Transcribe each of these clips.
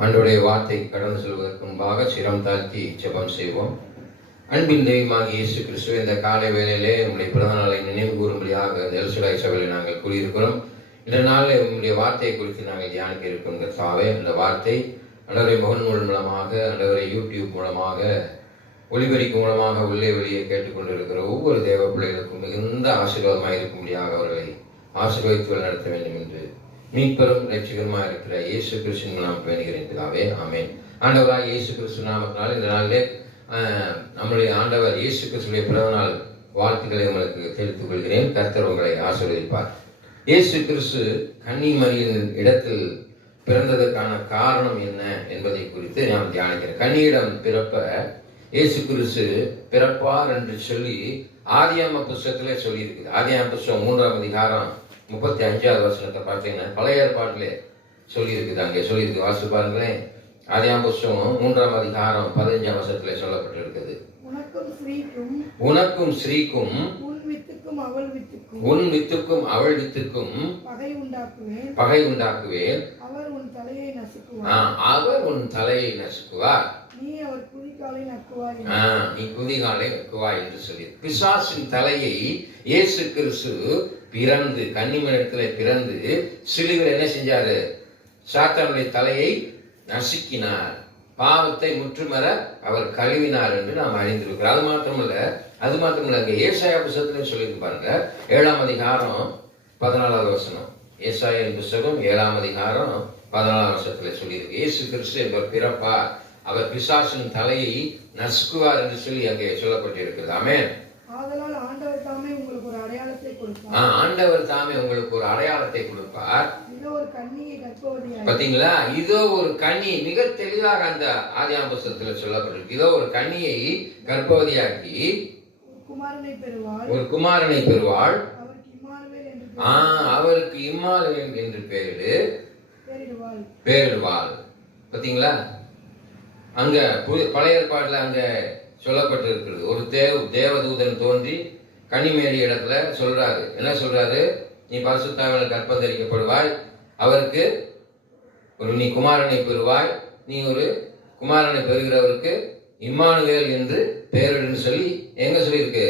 ஆண்டவருடைய வார்த்தை கடந்து செல்வதற்கு முன்பாக சிரம் தாழ்த்தி ஜெபம் செய்வோம். அன்பின் தெய்வமாகிய இயேசு கிறிஸ்துவ, இந்த காலை வேளையிலே உங்களுடைய பிறந்த நாளை நினைவு கூறும்படியாக எல்சுடாய் சபையில் நாங்கள் கூறியிருக்கிறோம். இந்த நாளில் உங்களுடைய வார்த்தையை குறித்து நாங்கள் தியானிக்க இருக்கும் கர்த்தாவே, அந்த வார்த்தை ஆண்டவரை முகநூல் மூலமாக, ஆண்டவரை யூடியூப் மூலமாக, ஒளிபெருக்கி மூலமாக உள்ளே வெளியே கேட்டுக்கொண்டிருக்கிற ஒவ்வொரு தேவ பிள்ளைகளுக்கும் மிகுந்த ஆசீர்வாதமாக இருக்கும்படியாக அவர்களை ஆசீர்வதித்து நடத்த வேண்டும் என்று மீட்பெரும் லட்சிகரமாக இருக்கிற இயேசு கிறிஸ்துவின் நாமத்தில் வேண்டுகிறேன் பிதாவே, ஆமென். ஆண்டவராக இயேசு கிறிஸ்து நாமத்தினால் இந்த நாளிலே நம்முடைய ஆண்டவர் இயேசு கிறிஸ்துடைய பிறந்த நாள் வாழ்த்துக்களை உங்களுக்கு தெரிவித்துக் கொள்கிறேன். கர்த்தர் உங்களை ஆசீர்வதிப்பார். இயேசு கிறிஸ்து கன்னிமரியின் இடத்தில் பிறந்ததற்கான காரணம் என்ன என்பதை குறித்து நாம் தியானிக்கிறோம். கன்னியிடம் பிறப்ப இயேசு கிறிஸ்து பிறப்பார் என்று சொல்லி ஆதியாம புஸ்தகத்திலே சொல்லி இருக்குது. ஆதியாம புஸ்தகம் 3ஆம் அதிகாரம் 35வது வசனத்தை பார்த்தீங்கன்னா பழைய ஏற்பாட்டிலே சொல்லியிருக்குது. அங்கே சொல்லியிருக்கு, வாசித்து பாருங்களேன். ஆதியாம புஸ்தகம் 3ஆம் அதிகாரம் 15ஆம் வசனத்திலே சொல்லப்பட்டிருக்குது. உனக்கும் ஸ்ரீக்கும் உன் வித்துக்கும் அவள் வித்துக்கும் பகை உண்டாக்குவேன். அவர் உன் தலையை நசுக்குவார். நீ குதிகாலை நக்குவாய் என்று சொல்லி பிசாசின் தலையை இயேசு கிறிஸ்து பிறந்து கன்னிமரிடத்திலே பிறந்து சிலுவையில் என்ன செஞ்சாரு? சாத்தானுடைய தலையை நசுக்கினார். பாவத்தை முற்றுமர அவர் கழுவினார் என்று நாம் அறிந்திருக்கிறோம். அது மாத்திரமல்ல அங்கே ஏசாயா புஸ்தகத்திலே சொல்லியிருக்கு பாருங்க. 7ஆம் அதிகாரம் 14வது வசனம். ஏசாயாவின் புஸ்தகம் 7ஆம் அதிகாரம் 14ஆம் வசனத்திலே சொல்லியிருக்கு. இயேசு கிறிஸ்து என்பவர் பிறப்பார், அவர் பிசாசின் தலையை நசுக்குவார் என்று சொல்லி அங்கே சொல்லப்பட்டிருக்கிறது. ஆமென். ஆண்டவர் தாமே உங்களுக்கு ஒரு அடையாளத்தை கொடுப்பார். பாத்தீங்களா? இதோ ஒரு கன்னி, மிக தெளிவாக அந்த ஆதியாகம புஸ்தகத்தில் சொல்லப்பட்டிருக்கு. இதோ ஒரு கன்னியை கர்ப்பவதியாக்கி ஒரு குமாரனை பெறுவாள். அவருக்கு இம்மானுவேல் என்று பெயரிடுவாள். பாத்தீங்களா? அங்க பழைய ஏற்பாடுல அங்க சொல்லப்பட்டிருக்கிறது. ஒரு தேவதூதன் தோன்றி கன்னிமேரி இடத்துல சொல்றாரு. என்ன சொல்றாரு? நீ பரிசுத்தாவினால் கர்ப்பம் தரிக்கப்படுவாய், அவருக்கு நீ குமாரனை பெறுவாய், நீ ஒரு குமாரனை பெறுகிறவருக்கு இம்மானுவேல் என்று பெயரிடுன்னு சொல்லி எங்க சொல்லியிருக்கு?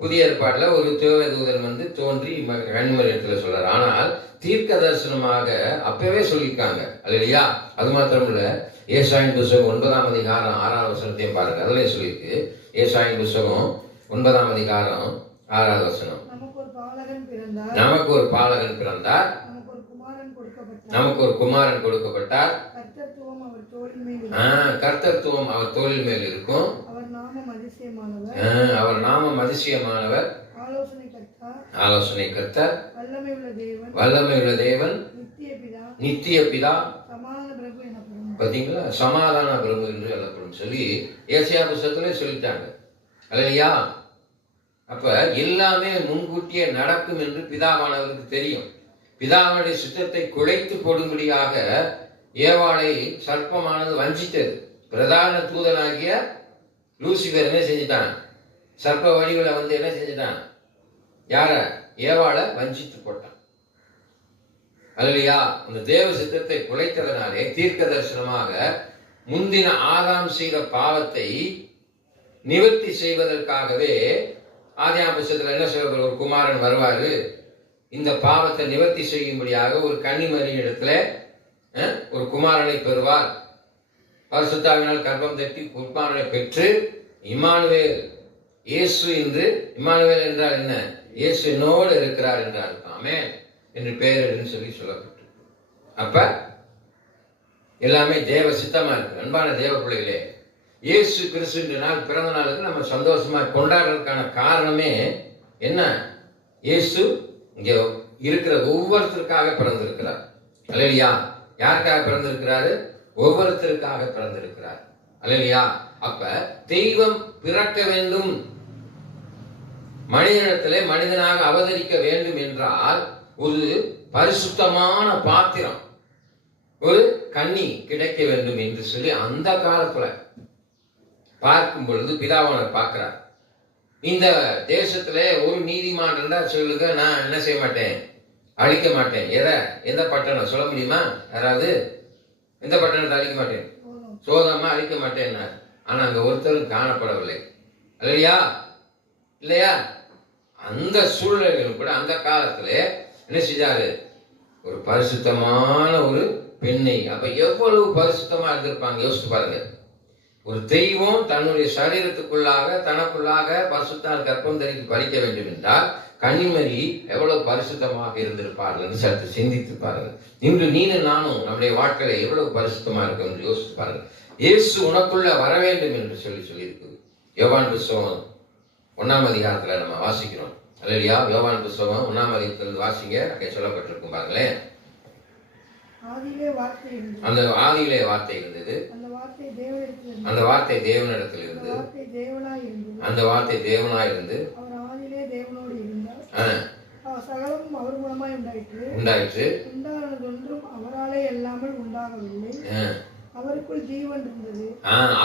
புதிய ஏற்பாடுல ஒரு தேவதூதன் வந்து தோன்றி கன்னிமேரி இடத்துல சொல்றாரு. ஆனால் தீர்க்க தரிசனமாக அப்பவே சொல்லியிருக்காங்க, அல்லையா? அது மாத்திரமில்ல, ஏசாயின் புஸ்தகம் 9ஆம் அதிகாரம் 6வது வசனத்தையும் பாருங்க. அதுலயும் சொல்லியிருக்கு. ஏசாயின் புஸ்தகம் 9ஆம் அதிகாரம் 6வது வசனம். நமக்கு ஒரு பாலகன் பிறந்தார், நமக்கு ஒரு குமாரன் கொடுக்கப்பட்டார், கர்த்தத்துவம் அவர் தோளின் மேல் இருக்கும், அவர் நாமம் அதிசயமானவர், ஆலோசனை கர்த்தர், வல்லமை உள்ள தேவன், நித்திய பிதா, பாத்தீங்களா? சமாதான பிரபு என்று சொல்லப்படும் சொல்லி ஏசாயா புஸ்தகத்திலே சொல்லிட்டாங்க, அல்லையா? அப்ப எல்லாமே முன்கூட்டியே நடக்கும் என்று பிதாவானவருக்கு தெரியும். பிதாவுடைய சித்தத்தை குலைத்து போடும்படியாக ஏவாளை சர்ப்பமானது வஞ்சித்தது. பிரதான தூதனாகிய லூசிபர் என்ன செஞ்சிட்டான்? சர்ப்ப வடிவில வந்து என்ன செஞ்சிட்டான்? யார? ஏவாளை வஞ்சித்து போட்டான், அல்லையா? அந்த தேவ சித்தத்தை குலைத்ததனாலே தீர்க்க தரிசனமாக முந்தின ஆதாம் செய்த பாவத்தை நிவர்த்தி செய்வதற்காகவே ஆதியாகம புஸ்தகத்துல என்ன சொல்ற? ஒரு குமாரன் வருவாரு, இந்த பாவத்தை நிவர்த்தி செய்யும்படியாக ஒரு கன்னிமரி இடத்துல ஒரு குமாரனை பெறுவார், பரிசுத்தாவினால் கர்ப்பம் தட்டி குமாரனை பெற்று இம்மானுவேல், இயேசு என்று, இம்மானுவேல் என்றால் என்ன? இயேசு என்னோடு இருக்கிறார் என்றார். ஆமென் என்று பெயரிடுன்னு சொல்லி சொல்லப்பட்டு, அப்ப எல்லாமே தேவ சித்தமா இருக்கு. அன்பான தேவ பிள்ளைகளே, இயேசு கிறிஸ்து நாள் பிறந்த நாளுக்கு நம்ம சந்தோஷமா கொண்டாடுறதுக்கான காரணமே என்ன? இயேசு இங்க இருக்கிற ஒவ்வொருத்தருக்காக பிறந்திருக்கிறார், அல்லையா? யாருக்காக பிறந்திருக்கிறாரு? ஒவ்வொருத்தருக்காக பிறந்திருக்கிறார், அல்லையா? அப்ப தெய்வம் பிறக்க வேண்டும், மனிதனிடத்திலே மனிதனாக அவதரிக்க வேண்டும் என்றால் ஒரு பரிசுத்தமான பாத்திரம், ஒரு கன்னி கிடைக்க வேண்டும் என்று சொல்லி அந்த காலத்துல பார்க்கும் பொழுது பிதாவானவர் பார்க்கிறார். இந்த தேசத்துல ஒரு நீதிமான் இருந்தா சொல்லுங்க, நான் என்ன செய்ய மாட்டேன்? அழிக்க மாட்டேன். எந்த பட்டணம் சொல்ல முடியுமா? யாராவது எந்த பட்டணத்தை அழிக்க மாட்டேன், சோதமா அழிக்க மாட்டேன். ஆனா அங்க ஒருத்தரும் காணப்படவில்லை. இல்லையா இல்லையா? அந்த சூழ்நிலைகளும் கூட அந்த காலத்துல என்ன செஞ்சாரு? ஒரு பரிசுத்தமான ஒரு பெண்ணை. அப்ப எவ்வளவு பரிசுத்தமா இருந்திருப்பாங்க யோசிச்சு பாருங்க. ஒரு தெய்வம் தன்னுடைய சரீரத்துக்குள்ளாக தனக்குள்ளாக பரிசுத்தால் கற்பம் தரித்து பறிக்க வேண்டும் என்றால் கன்னிமரி எவ்வளவு பரிசுத்தமாக இருந்திருப்பார்கள் சற்று சிந்தித்து பாருங்க. இன்று நீனும் நானும் நம்முடைய வாழ்க்கையில எவ்வளவு பரிசுத்தமா இருக்கும் என்று யோசித்து பாருங்க. இயேசு உனக்குள்ள வர வேண்டும் என்று சொல்லியிருக்குது. யோவான் புத்தகம் 1ஆம் அதிகாரத்துல நம்ம வாசிக்கிறோம். அல்லையா? யோவான் புத்தகம் 1ஆம் அதிகாரத்திலிருந்து வாசிங்க. அங்கே சொல்லப்பட்டிருக்கும் பாருங்களேன். அந்த ஆதியிலே வார்த்தை இருந்தது, அந்த வார்த்தை தேவனிடத்தில் இருந்து, அந்த வார்த்தை தேவனாய் இருந்து உண்டாயிற்று.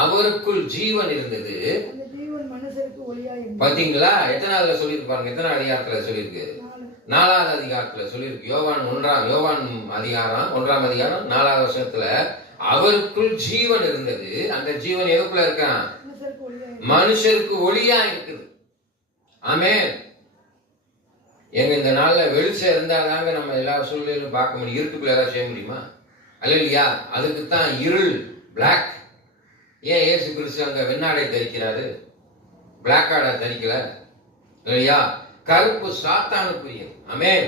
அவருக்குள் ஜீவன் இருந்தது. பாத்தீங்களா? எத்தனாவதுல சொல்லியிருப்பாங்க? எத்தனை அதிகாரத்துல சொல்லியிருக்கு? 4ஆவது அதிகாரத்துல சொல்லியிருக்கு. யோவான் 1ஆம் அதிகாரம் 4ஆவது வருஷத்துல அவருக்குள் ஜீவன் இருந்தது. அந்த ஜீவன் எதுக்குள்ள இருக்கான்? மனுஷருக்கு ஒளியா இருக்குது. ஆமென். எங்க இந்த நாள்ல வெளிச்சம் இருந்தாதாங்க நம்ம எல்லா சூழ்நிலையிலும் பார்க்க முடியும். இருட்டுக்குள்ள ஏதாவது செய்ய முடியுமா? அல்லையா? அதுக்குத்தான் இருள், பிளாக். ஏன் இயேசு கிறிஸ்து அங்க வெண்ணாடை தரிக்கிறாரு, பிளாக் ஆடை தரிக்கல? இல்லையா? கருப்பு சாத்தானுக்குரியது. ஆமென்.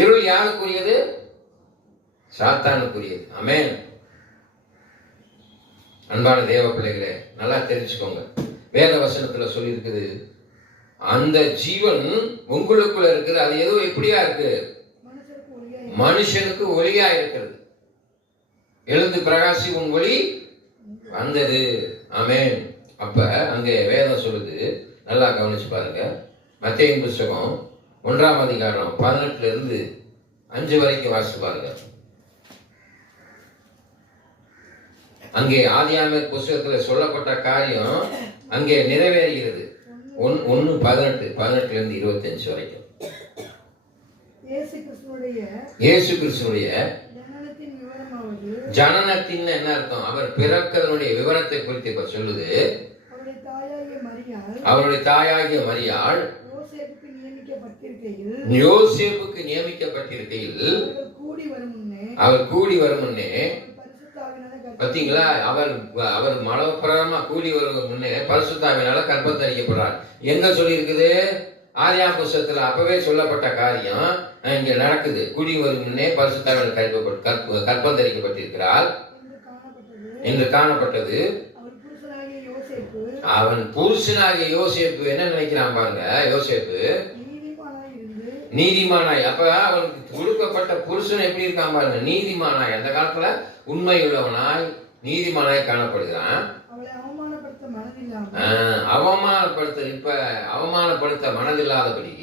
இருள் யாருக்குரியது? சாத்தானுக்குரியது. ஆமென். அன்பான தேவ பிள்ளைகளே, நல்லா தெரிஞ்சுக்கோங்க. வேத வசனத்துல சொல்லி இருக்குது, அந்த ஜீவன் உங்களுக்குள்ள இருக்குது. அது எதுவும் எப்படியா இருக்கு? மனுஷனுக்கு ஒளியா இருக்கிறது. எழுந்து பிரகாசி உன் ஒளி வந்தது. ஆமென். அப்ப அங்கே வேதம் சொல்லுது, நல்லா கவனிச்சு பாருங்க. மத்தேயு புத்தகம் 1ஆம் அதிகாரம் 18 இருந்து 5 வரைக்கும் வாசிச்சு பாருங்க. அங்கே ஆதியாகம புத்தகத்துல சொல்லப்பட்ட காரியம் அங்கே நிறைவேறுகிறது. 1:18 இருந்து 25 வரைக்கும். இயேசு கிறிஸ்துவுடைய ஜனனத்தின் என்ன அர்த்தம்? அவர் பிறக்கதனுடைய விவரத்தை குறித்து இப்ப சொல்லுது. அவருடைய தாயாகிய மரியாள் யோசேப்புக்கு நியமிக்கப்பட்டிருக்கையில் அவர் கூடி வரும் முன்னே, பாத்தீங்களா? அவர் மலப்பிரமா கூடி வரும் முன்னே பரிசுத்தாவினால கற்பம் தரிக்கப்படுறார். எங்க சொல்லி இருக்குது? ஆதியாகம புத்தகத்துல அப்பவே சொல்லப்பட்ட காரியம் இங்க நடக்குது. கூடி வரும் முன்னே பரிசுத்தாவினால் கற்பம் தரிக்கப்பட்டிருக்கிறார் என்று காணப்பட்டது. அவன் புருஷனாகிய யோசேப்பு என்ன நினைக்கிறான் பாருங்க. யோசேப்பு நீதிமானாய். அப்ப அவனுக்கு கொடுக்கப்பட்ட புருஷன் எப்படி இருக்கான் பாருங்க, நீதிமானாய். அந்த காலத்துல உண்மை உள்ளவனாய் நீதிமானாய் காணப்படுகிறான். அவமானப்படுத்த மனதில்லாதபடி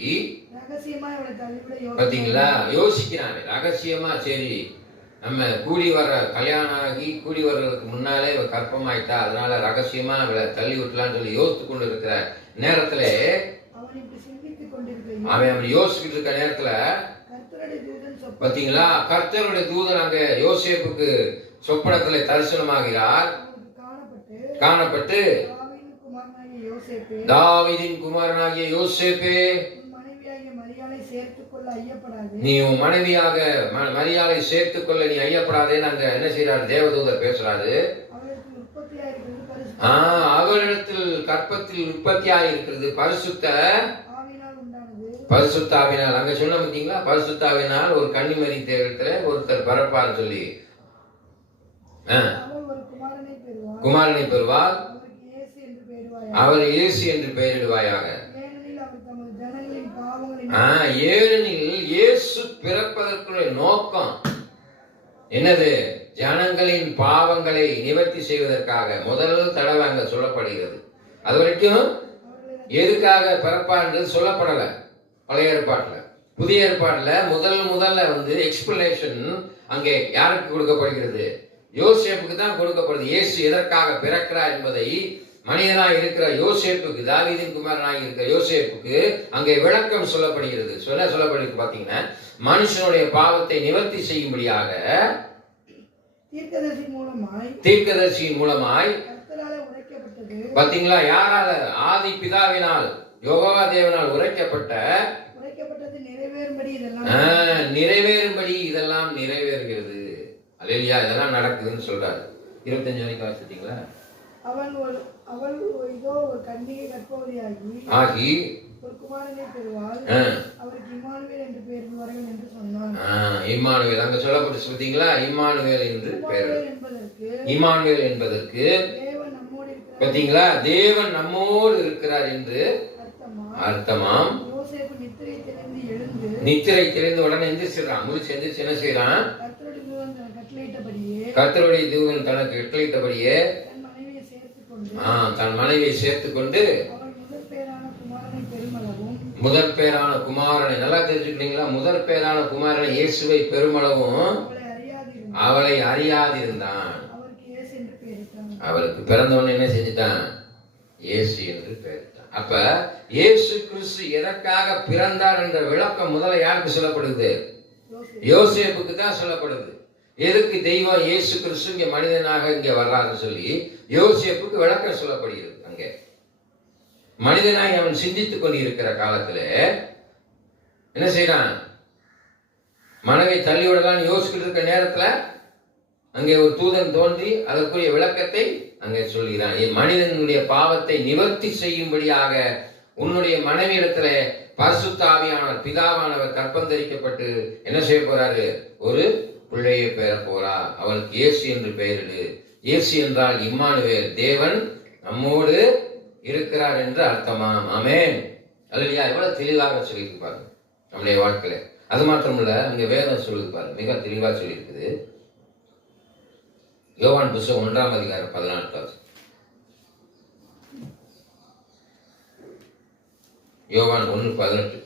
பாத்தீங்களா யோசிக்கிறான் ரகசியமா. சரி, நம்ம கூடி வர்ற கல்யாணம் ஆகி கூடி வர்றதுக்கு முன்னாலே இவ கற்பமாயிட்டா, அதனால ரகசியமா இவளை தள்ளி விட்டலான்னு சொல்லி யோசித்து கொண்டு இருக்கிற நேரத்துல, அவன் அப்படி யோசிச்சுட்டு இருக்க நேரத்துல பாத்தீங்களா கர்த்தருடைய தூதன் அங்க யோசேப்புக்கு சொப்பனத்துல தரிசனமாகிறார். காணப்பட்டு, தாவீதின் குமாரனாகிய யோசேப்பே, நீ உன் மனைவியாக மரியாதை சேர்த்துக் கொள்ள நீ ஐயப்படாதேன்னு அங்க என்ன செய்யறாரு? தேவதூதர் பேசுறாரு. அவரிடத்தில் கற்பத்தில் உற்பத்தியாக இருக்கிறது பரிசுத்தாவினால். அங்க சொன்ன பார்த்தீங்களா? பரிசுத்தாவினால் ஒரு கன்னிமரி தேவத்துல ஒருத்தர் பரப்பார் சொல்லி குமாரனை பெறுவார். அவர் இயேசு என்று பெயரிடுவாயாக. ஏனெனில் இயேசு பிறப்பதற்குரிய நோக்கம் என்னது? ஜனங்களின் பாவங்களை நிவர்த்தி செய்வதற்காக முதல் தடவை அங்க சொல்லப்படுகிறது. அது வரைக்கும் எதுக்காக பிறப்பான்றது சொல்லப்படல பழைய ஏற்பாட்டுல. புதிய ஏற்பாட்டுல முதல்ல எக்ஸ்பிளனேஷன் அங்கே யாருக்கு கொடுக்கப்படுகிறது? யோசேப்புக்கு தான் கொடுக்கப்படுது. இயேசு எதற்காக பிறக்கிறார் என்பதை மனிதனாக இருக்கிற யோசேப்புக்கு, தாவீதின் குமாரனாக இருக்கிற யோசேப்புக்கு அங்கே விளக்கம் சொல்லப்படுகிறது. சொல்லப்படுகிறது பாத்தீங்கன்னா, மனுஷனுடைய பாவத்தை நிவர்த்தி செய்யும்படியாக தீர்க்கதரிசியின் மூலமாய் பாத்தீங்களா? யாரால? ஆதி பிதாவினால், யெகோவா தேவனால் உரைக்கப்பட்டது நிறைவேறும்படி இதெல்லாம் நிறைவேறுகிறது. அல்லேலூயா. இதெல்லாம் நடக்குதுன்னு சொல்றாரு. 25 வரைக்கும் வாசிச்சீங்களா? அவள் இதோ ஒரு கன்னிகை ஆகி ஒரு குமாரனை பெறுவாள், அவருக்கு இம்மானுவேல் என்று பெயர் வரும் என்று சொன்னான். இம்மானுவேல் அங்க சொல்லப்பட்டு பார்த்தீங்களா? இம்மானுவேல் என்று பெயர். இம்மானுவேல் என்பதற்கு பார்த்தீங்களா? தேவன் நம்மோடு இருக்கிறார் என்று அர்த்தமாம். நித்திரை தெரிந்து உடனே எந்திரிச்சிடறான். முழிச்சு எந்திரிச்சு என்ன செய்யறான்? கர்த்தருடைய தூதன் தனக்கு கட்டளையிட்டபடியே தன் மனைவியை சேர்த்துக் கொண்டு முதற் பேரான குமாரனை, நல்லா தெரிஞ்சுக்கிட்டீங்களா? முதற் பேரான குமாரனை இயேசுவை பெருமளவும் அவளை அறியாதிருந்தான். அவருக்கு பிறந்தவன் என்ன செஞ்சுட்டான்? இயேசு என்று பெயரிட்டான். அப்ப இயேசு கிறிஸ்து எதற்காக பிறந்தார் என்ற விளக்கம் முதல்ல யாருக்கு சொல்லப்படுது? யோசேப்புக்கு தான் சொல்லப்படுது. எதுக்கு தெய்வம் இயேசு கிறிஸ்து இங்க மனிதனாக இங்க வர்றாருன்னு சொல்லி யோசேப்புக்கு விளக்கம் சொல்லப்படுகிறது. அங்கே மனிதனாய் அவன் சிந்தித்துக் கொண்டிருக்கிற காலத்துல என்ன செய்யறான்? மனைவி தள்ளி விடலான்னு யோசிச்சுட்டு இருக்க நேரத்துல அங்கே ஒரு தூதன் தோன்றி அதற்குரிய விளக்கத்தை அங்கே சொல்கிறான். மனிதனுடைய பாவத்தை நிவர்த்தி செய்யும்படியாக உன்னுடைய மனைவியிடத்துல பரிசுத்த ஆவியானவர் பிதாவானவர் கற்பந்தரிக்கப்பட்டு என்ன செய்ய போறாரு? ஒரு பிள்ளையை பெற போறா. அவளுக்கு இயேசு என்று பெயரிடு. இயேசு என்றால் இம்மானுவேல், தேவன் நம்மோடு இருக்கிறார் என்று அர்த்தமாம். ஆமென். அல்லேலூயா. எவ்வளவு தெளிவாக சொல்லியிருக்கு பாருங்க நம்முடைய வாழ்க்கையில. அது மாத்திரமல்ல, அங்க வேதம் சொல்லுது பாருங்க, மிக தெளிவா சொல்லியிருக்குது. யோவான் புத்தகம் 1 அதிகாரம் 14. யோவான் 1:18.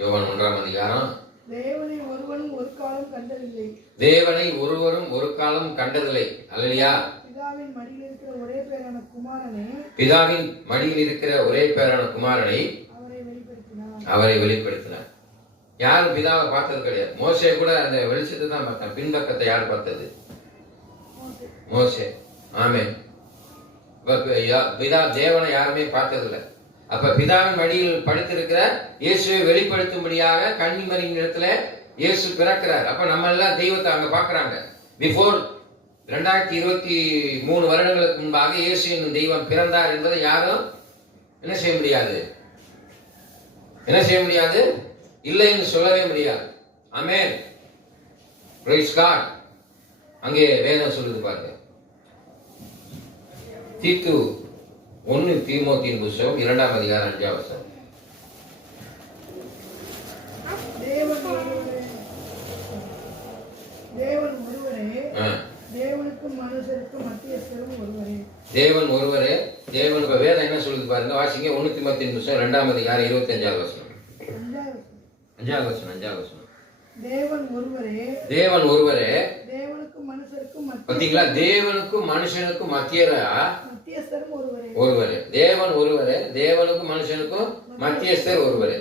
யோவான் 1 அதிகாரம். தேவனை ஒருவரும் ஒரு காலம் கண்டதில்லை. தேவனை ஒருவரும் ஒரு காலம் கண்டதில்லை. அல்லேலூயா. பிதாவின் மடியில் இருக்கிற ஒரே பேரான குமாரனை, பிதாவின் மடியில் இருக்கிற ஒரே பேரான குமாரனை அவரை வெளிப்படுத்தினார். யாரும் பிதாவை பார்த்தது கிடையாது. மோசே கூட அந்த வெளிச்சத்தை தான் பார்த்தான். பின்பக்கத்தை யார் பார்த்தது? மோசே. ஆமென். பிதா தேவனை யாருமே பார்த்ததில்லை. அப்ப பிதாவின் மடியில் படுத்திருக்கிற இயேசுவை வெளிப்படுத்தும்படியாக கன்னிமரியின் இடத்துல இயேசு பிறக்கிறார். அப்ப நம்ம எல்லாம் தெய்வத்தை அங்க பாக்குறாங்க. பிஃபோர் 2023 வருடங்களுக்கு முன்பாக இயேசு என்னும் தெய்வம் பிறந்தார் என்பதை யாரும் என்ன செய்ய முடியாது? என்ன செய்ய முடியாது? இல்லைன்னு சொல்லவே முடியாது. ஆமென். Praise God. அங்கே வேதம் சொல்லுது பாருங்க. தீத்து 1 தீமோத்தேயின் புத்தகம் 2 அதிகாரம் 5 வசனம். தேவன் ஒருவரே, தேவனுக்கும் மனுஷருக்கும் மத்தியஸ்தரும் ஒருவரே. தேவன் ஒருவரே. தேவன் வேதம் என்ன சொல்லுது பாருங்க. வாசிங்க. 1 தீமோத்தேயின் புத்தகம் 2 அதிகாரம் 25 வசனம். 5 வசனம். தேவன் ஒருவரே, தேவன் ஒருவரே, தேவனுக்கும் மனுஷருக்கும் பாத்தீங்களா? தேவனுக்கும் மனுஷனுக்கும் மத்தியஸ்தரும் ஒருவரே. தேவன் ஒருவரே, தேவனுக்கும் மனுஷனுக்கும் மத்தியஸ்தர் ஒருவரே.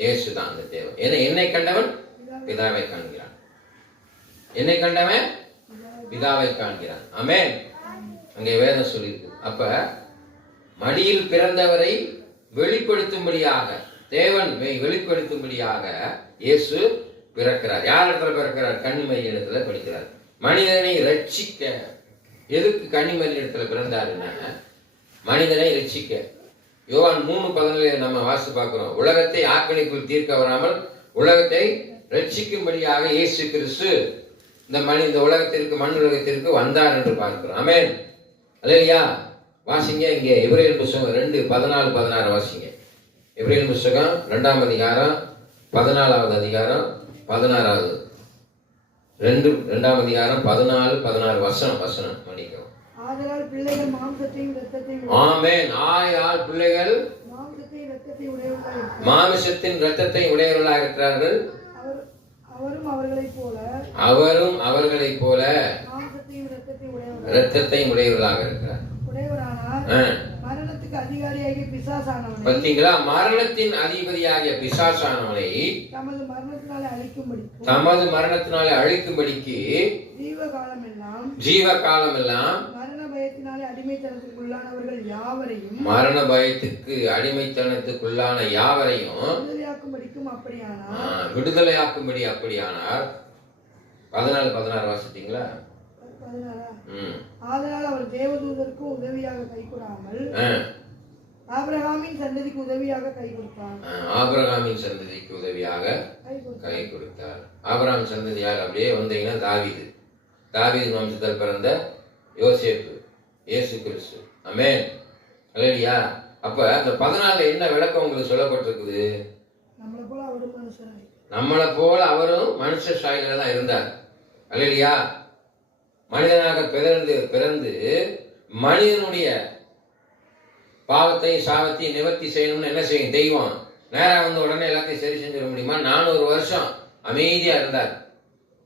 இயேசு தான் அந்த தேவன். என்னை கண்டவன் பிதாவை காண்கிறான். என்னை கண்டவன் பிதாவை காண்கிறான். ஆமென். அங்கே வேதம் சொல்லியிருக்கு. அப்ப மடியில் பிறந்தவரை வெளிப்படுத்தும்படியாக, தேவன் வெளிப்படுத்தும்படியாக இயேசு பிறக்கிறார். யார் இடத்துல பிறக்கிறார்? கன்னிமரி இடத்துல பிறக்கிறார். மனிதனை ரட்சிக்க. எதுக்கு கன்னிமரி இடத்துல பிறந்தாருன்னா மனிதனை ரட்சிக்க. யோவான் 3:17 நம்ம வாசித்து பார்க்கிறோம். உலகத்தை ஆக்கினைக்குள் தீர்க்க வராமல் உலகத்தை ரட்சிக்கும்படியாக இயேசு கிறிஸ்து இந்த உலகத்திற்கு, மண் உலகத்திற்கு வந்தார் என்று பார்க்கிறோம். ஆமென். அல்லேலூயா. வாசிங்க. இங்கே எபிரேயர் புத்தகம் 2:14-16 வாசிங்க. எபிரேயர் புத்தகம் 2 அதிகாரம் 14வது அதிகாரம் 16வது 2 அதிகாரம் 14-16 வசனம் மன்னிக்கவும். ஆதலால் பிள்ளைகள் மாம்சத்தையும் இரத்தத்தையும். ஆமென். ஆயால் பிள்ளைகள் மாம்சத்தின் இரத்தத்தையும் உடையவர்களாக இருக்கிறார்கள். அவரும் அவர்களைப் போல இரத்தத்தையும் உடையவர்களாக இருக்கிறார். உடையவரானார். மரணத்துக்கு மரணத்துக்கு அதிகாரியாகிய பிசாசானவனை பார்த்தீங்களா? மரணத்தின் அதிபதியாகிய பிசாசானவனை தமது மரணத்தினாலே அழிக்கும்படிக்கு ஜீவ காலமெல்லாம் மரண பயத்திற்கு அடிமைத்தனத்துக்குள்ளான யாவரையும் விடுதலையாக்கும்படி அப்படியானார். 14 வாசித்தீங்களா? ஆதலால் அவர் தேவதூதருக்கு உதவியாக கை கொடாமல் ஆபிரகாமின் சந்ததிக்கு உதவியாக கை கொடுத்தார். ஆபிரகாமின் சந்ததிக்கு உதவியாக கை கொடுத்தார். ஆபிரகாம் சந்ததியார் அப்படியே வந்தீங்கன்னா தாவீது வம்சத்தில் பிறந்த யோசேப்பு, இயேசு கிறிஸ்து. ஆமென். அல்லேலூயா. அப்ப அந்த 14 என்ன விளக்கம் உங்களுக்கு சொல்லப்பட்டிருக்குது? நம்மளை போல அவரும் மனுஷ சாயலில் தான் இருந்தார். அல்லேலூயா. மனிதனாக பிறந்து மனிதனுடைய பாவத்தையும் சாபத்தையும் நிவர்த்தி செய்யணும்னு என்ன செய்யும் தெய்வம்? நேரா வந்து உடனே எல்லாத்தையும் சரி செஞ்சிட முடியுமா? 400 வருஷம் அமைதியா இருந்தார்.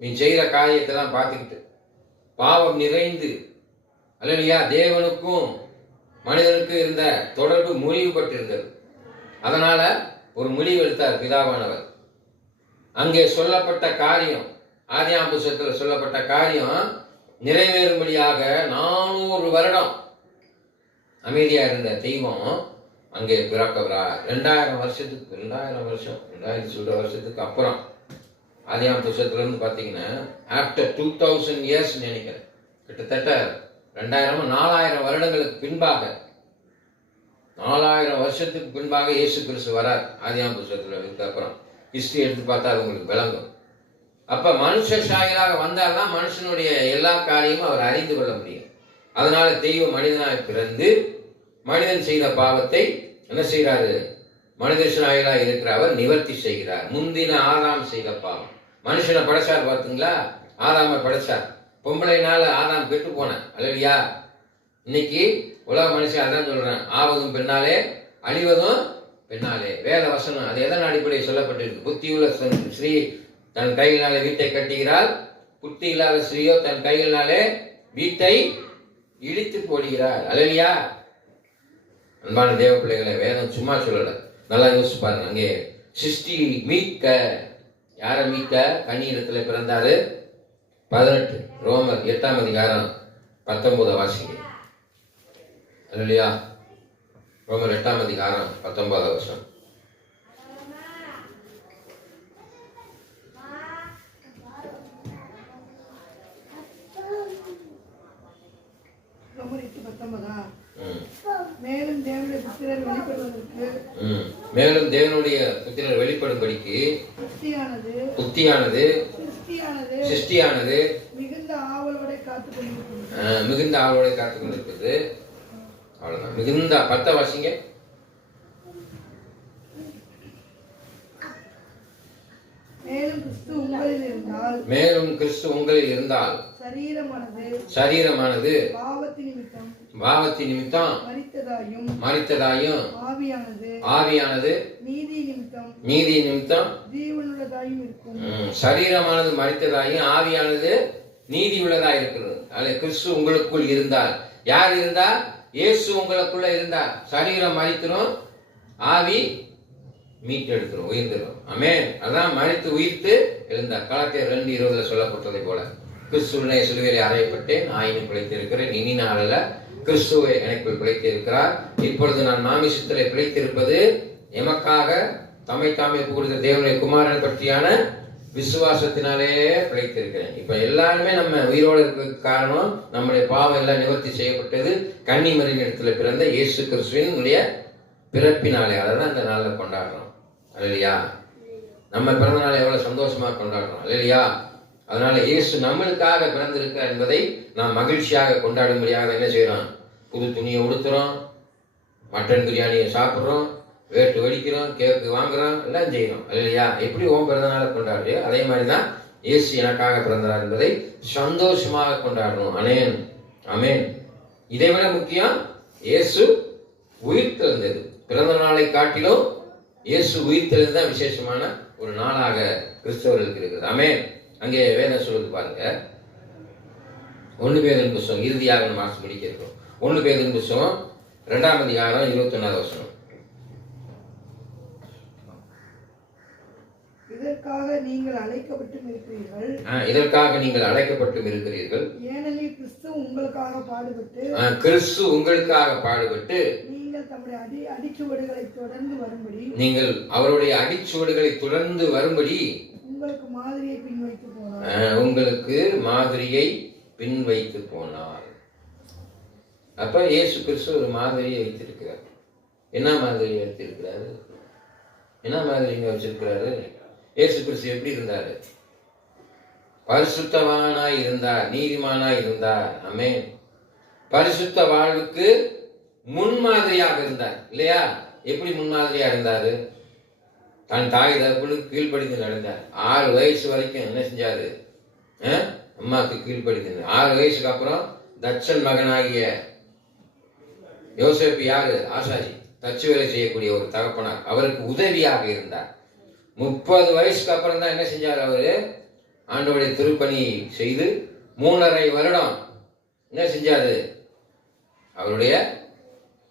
நீ செய்யற காரியத்தை தான் பார்த்துக்கிட்டு பாவம் நிறைந்து. அல்லேலூயா. தேவனுக்கும் மனிதனுக்கும் இருந்த தொடர்பு முறிவுபட்டு இருந்தது. அதனால ஒரு முடிவு எடுத்தார் பிதாவானவர். அங்கே சொல்லப்பட்ட காரியம், ஆதியாகம புத்தகத்தில் சொல்லப்பட்ட காரியம் நிறைவேறும்படியாக 400 வருடம் அமைதியா இருந்த தெய்வம் அங்கே பிறக்கவரார். 2000 வருஷத்துக்கு அப்புறம் ஆதியாகம புத்தகத்துல இருந்து பாத்தீங்கன்னா ஆஃப்டர் 2000 இயர்ஸ் நினைக்கிறேன், கிட்டத்தட்ட 4000 வருடங்களுக்கு பின்பாக, 4000 வருஷத்துக்கு பின்பாக இயேசு கிறிஸ்து வரார் ஆதியாகம புத்தகத்துல. அப்புறம் ஹிஸ்டரி எடுத்து பார்த்தா உங்களுக்கு விளங்கும். அப்ப மனுஷ சாயலாக வந்தால்தான் மனுஷனுடைய எல்லா காரியமும் அவர் அறிந்து கொள்ள முடியும். அதனால தெய்வம் மனிதனாக பிறந்து மனிதன் செய்த பாவத்தை என்ன செய்யறாரு? மனித சாயலாக இருக்கிற அவர் நிவர்த்தி செய்கிறார். முந்தின ஆதாம் செய்த பாவம். மனுஷனை படைச்சார் பார்த்தீங்களா? ஆதாமை படைச்சார். பொம்பளைனால ஆதாம் கெட்டு போன. அல்லேலூயா. இன்னைக்கு உலக மனுஷன் அதான் சொல்றேன், ஆவதும் பெண்ணாலே அழிவதும் பெண்ணாலே. வேத வசனம் அது எதன் அடிப்படையில் சொல்லப்பட்டிருக்கு? புத்தியுள்ள ஸ்ரீ தன் கையினாலே வீட்டை கட்டுகிறாள், புத்தி இல்லாத ஸ்ரீயோ தன் கையினாலே வீட்டை இடித்து போடுகிறாள். அல்லேலூயா. அன்பான தேவ பிள்ளைகளை, வேதம் சும்மா சொல்லல, நல்லா யோசிச்சு பாருங்க. அங்கே சிருஷ்டி மீட்க, யாரை மீட்க? கன்னியிடத்துல பிறந்தாரு. 18 ரோமர் 8ஆம் அதிகாரம் 19 வாசிங்க. அல்லேலூயா. ரோமர் 8ஆம் அதிகாரம் 19 வசனம். மேலும் தேவனுடைய புத்திரர் வெளிப்படும்படிக்கு புத்தியானது சிருஷ்டியானது மிகுந்த ஆவலோட காத்துக் கொண்டிருக்கிறது. அவ்வளவுதான். மிகுந்த 10 வாசிங்க. மேலும் கிறிஸ்து உங்களில் இருந்தால் சரீரமானது பாவத்தின் நிமித்தம் மரித்ததாயும் ஆவியானது நீதி நிமித்தம் சரீரமானது மரித்ததாயும் ஆவியானது நீதி உள்ளதாய் இருக்கிறது. கிறிஸ்து உங்களுக்குள் இருந்தால், யார் இருந்தா? இயேசு உங்களுக்குள்ள இருந்தார். சரீரம் மரித்திரும், ஆவி மீட்டெடுத்துரும், உயிர்ந்துடும். ஆமென். அதான் மரித்து உயிர்த்து எழுந்தார். கலாத்தியர் 2:20 சொல்லப்பட்டதை போல, கிறிஸ்துவினை சிலுவையிலே அறையப்பட்டேன், ஆயினும் பிழைத்திருக்கிறேன், இனி நான் அல்ல, கிறிஸ்துவை எனக்குள் பிழைத்திருக்கிறார். இப்பொழுது நான் மாமிசத்திலே பிழைத்திருப்பது எமக்காக தம்மை தாமே கொடுத்த தேவனுடைய குமாரன் பற்றியான விசுவாசத்தினாலே பிழைத்திருக்கிறேன். இப்ப எல்லாருமே நம்ம உயிரோடு இருக்கிறதுக்கு காரணம் நம்முடைய பாவம் எல்லாம் நிவர்த்தி செய்யப்பட்டது கன்னிமரியின் இடத்துல பிறந்த இயேசு கிறிஸ்துவினுடைய பிறப்பினாலே. அதான் இந்த நாள்ல கொண்டாடுறோம். அல்லேலூயா. நம்ம பிறந்த நாளை எவ்வளவு சந்தோஷமா கொண்டாடுறோம். அல்லேலூயா. அதனால இயேசு நம்மளுக்காக பிறந்திருக்கிறார் என்பதை நாம் மகிழ்ச்சியாக கொண்டாடும்படியாக என்ன செய்யறோம்? புது துணியை உடுத்துறோம், மட்டன் பிரியாணியை சாப்பிட்றோம், வேட்டு வெடிக்கிறோம், கேக்கு வாங்குறோம், எல்லாம் செய்யறோம். அல்லேலூயா. எப்படி உன் பிறந்த நாளை கொண்டாடுறியோ அதே மாதிரிதான் இயேசு எனக்காக பிறந்தார் என்பதை சந்தோஷமாக கொண்டாடணும். அமேன். ஆமென். இதை விட முக்கியம், இயேசு உயிர்த்தெழுந்தது. பிறந்த நாளை காட்டிலும் இயேசு உயிர்த்தெழுந்தது விசேஷமான ஒரு நாளாக கிறிஸ்தவர்களுக்கு இருக்குது. ஆமென். அங்கே வேதம் சொல்லுது பாருங்க. 1 பேதுரு புத்தகம் இறுதியாக நம்ம மாசம் முடிக்க இருக்கோம். 1 பேதுரு புத்தகம் 2ஆம் அதிகாரம் 21வது வசனம். இதற்காக நீங்கள் அழைக்கப்பட்டும் இருக்கிறீர்கள். இதற்காக நீங்கள் அழைக்கப்பட்டும் இருக்கிறீர்கள். ஏனெனில் கிறிஸ்து உங்களுக்காக பாடுபட்டு கிறிஸ்து உங்களுக்காக பாடுபட்டு நீங்கள் தம்முடைய அடிச்சுவடுகளை தொடர்ந்து வரும்படி நீங்கள் அவருடைய அடிச்சுவடுகளை தொடர்ந்து வரும்படி உங்களுக்கு மாதிரியை பின்வைத்து போனார். உங்களுக்கு மாதிரியை பின்வைத்து போனார். அப்ப இயேசு கிறிஸ்து ஒரு மாதிரியை வைத்திருக்கிறார். என்ன மாதிரியை வைத்திருக்கிறாரு? என்ன மாதிரிங்க வச்சிருக்கிறாரு? இயேசு கிறிஸ்து எப்படி இருந்தாரு? பரிசுத்தவானாய் இருந்தார், நீதிமானாய் இருந்தார். ஆமென். பரிசுத்த வாழ்வுக்கு முன்மாதிரியாக இருந்தார் இல்லையா? எப்படி முன்மாதிரியா இருந்தாரு? தன் தாய் தகப்பனுக்கு கீழ்ப்படிந்து நடந்தார். 6 வயசு வரைக்கும் என்ன செஞ்சாரு? அம்மாவுக்கு கீழ்ப்படிந்து. 6 வயசுக்கு அப்புறம் தச்சன் மகனாகிய யோசேப்பு யாரு? ஆசாரி, தச்சு வேலை செய்யக்கூடிய ஒரு தகப்பனார். அவருக்கு உதவியாக இருந்தார். 30 வயசுக்கு அப்புறம் தான் என்ன செஞ்சார்? அவரு ஆண்டவருடைய திருப்பணி செய்து 3.5 வருடம் என்ன செஞ்சாரு? அவருடைய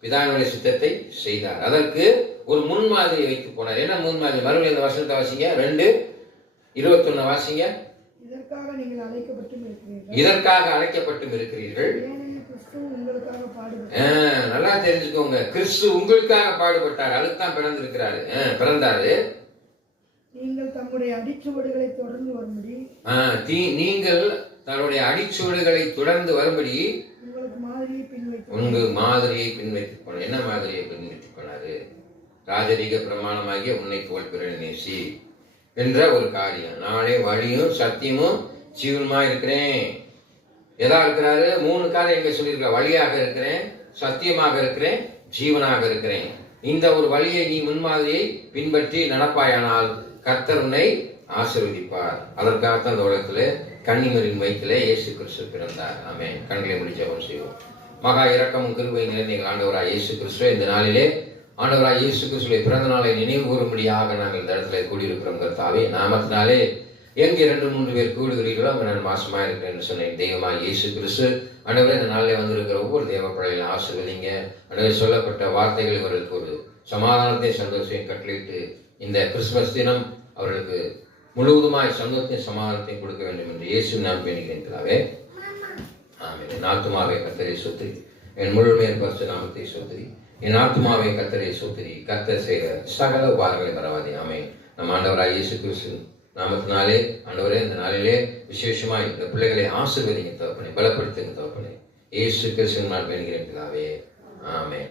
பிதாவினுடைய சித்தத்தை செய்தார். அதற்கு ஒரு முன்மாதிரியை வைத்து போனார். என்ன முன்மாதிரி? மறுபடியும் இந்த வசனத்தை வாசிங்க. 2:21 வாசிங்க. இதற்காக நீங்கள் அழைக்கப்பட்டும் இருக்கிறீர்கள். இதற்காக அழைக்கப்பட்டும் இருக்கிறீர்கள். ஏனெனில் கிறிஸ்து உங்களுக்காக பாடுபட்டார். நல்லா தெரிஞ்சுக்கோங்க. கிறிஸ்து உங்களுக்காக பாடுபட்டார். அதுக்கு தான் பிறந்தாரு. நீங்கள் தம்முடைய அடிச்சுவடுகளை தொடர்ந்து வரும்படி நீங்கள் தன்னுடைய அடிச்சுவடுகளை தொடர்ந்து வரும்படி உங்களுக்கு மாதிரியை பின்வைத்து உங்க மாதிரியை பின்வைத்துக் கொள்ள. என்ன மாதிரியை பின்வைத்துக் கொள்ளாரு? ராஜரீக பிரமாணமாகிய உன்னை போல் பிறனை நேசி என்ற ஒரு காரியம். நானே வழியும் சத்தியமும் ஜீவனுமா இருக்கிறேன். எதா இருக்கிறாரு? 3 காரியம் இங்க சொல்லியிருக்க. வழியாக இருக்கிறேன், சத்தியமாக இருக்கிறேன், ஜீவனாக இருக்கிறேன். இந்த ஒரு வழியை நீ முன்மாதிரியை பின்பற்றி நடப்பாயானால் கர்த்தர் உன்னை ஆசீர்வதிப்பார். அதற்காகத்தான் இந்த உலகத்திலே கன்னிமரின் வயிற்றிலே இயேசு கிறிஸ்து பிறந்தார். ஆமென். கண்களை மூடி ஜெபம் செய்வோம். மகா இரக்கமும் கிருபையும் நிறைந்த ஆண்டவராய் இயேசு கிறிஸ்துவே, இந்த நாளிலே ஆண்டவராய் இயேசு கிறிஸ்துவை பிறந்த நாளை நினைவு கூறும்படியாக நாங்கள் இந்த இடத்துல கூடியிருக்கிறோம். கர்த்தாவே, நாமத்தினாலே எங்கே 2-3 பேர் கூடுகிறீர்களோ அங்கே நான் மாசமா இருக்கிறேன் என்று சொன்னேன். தெய்வமாக இயேசு கிறிஸ்து ஆண்டவரே, இந்த நாளிலே வந்திருக்கிற ஒவ்வொரு தேவ பிள்ளைகளையும் ஆசீர்வதிங்க. ஆண்டவரே, சொல்லப்பட்ட வார்த்தைகள் இவர்களுக்கு ஒரு சமாதானத்தை சந்தோஷத்தையும் கட்டளையிட்டு இந்த கிறிஸ்துமஸ் தினம் அவர்களுக்கு முழுவதுமாய் சந்தோஷத்தையும் சமாதானத்தையும் கொடுக்க வேண்டும் என்று இயேசு நான் வேண்டுகிறேன். ஆமென். என் ஆத்துமாவே கர்த்தரை ஸ்தோத்திரி, என் முழுமையின் பரிசுத்த நாமத்தை ஸ்தோத்திரி. என் ஆத்துமாவே கர்த்தரை ஸ்தோத்திரி, கர்த்தர் செய்கிற சகல உபகாரங்களை மறவாதே. ஆமென். நம் ஆண்டவராய் இயேசு கிறிஸ்து நாமத்தினாலே ஆண்டவரே, இந்த நாளிலே விசேஷமாய் இந்த பிள்ளைகளை ஆசீர்வதிங்க தகப்பனே, பலப்படுத்துங்க தகப்பனே. இயேசு கிறிஸ்துவின் நான் வேண்டுகிறேன். ஆமென்.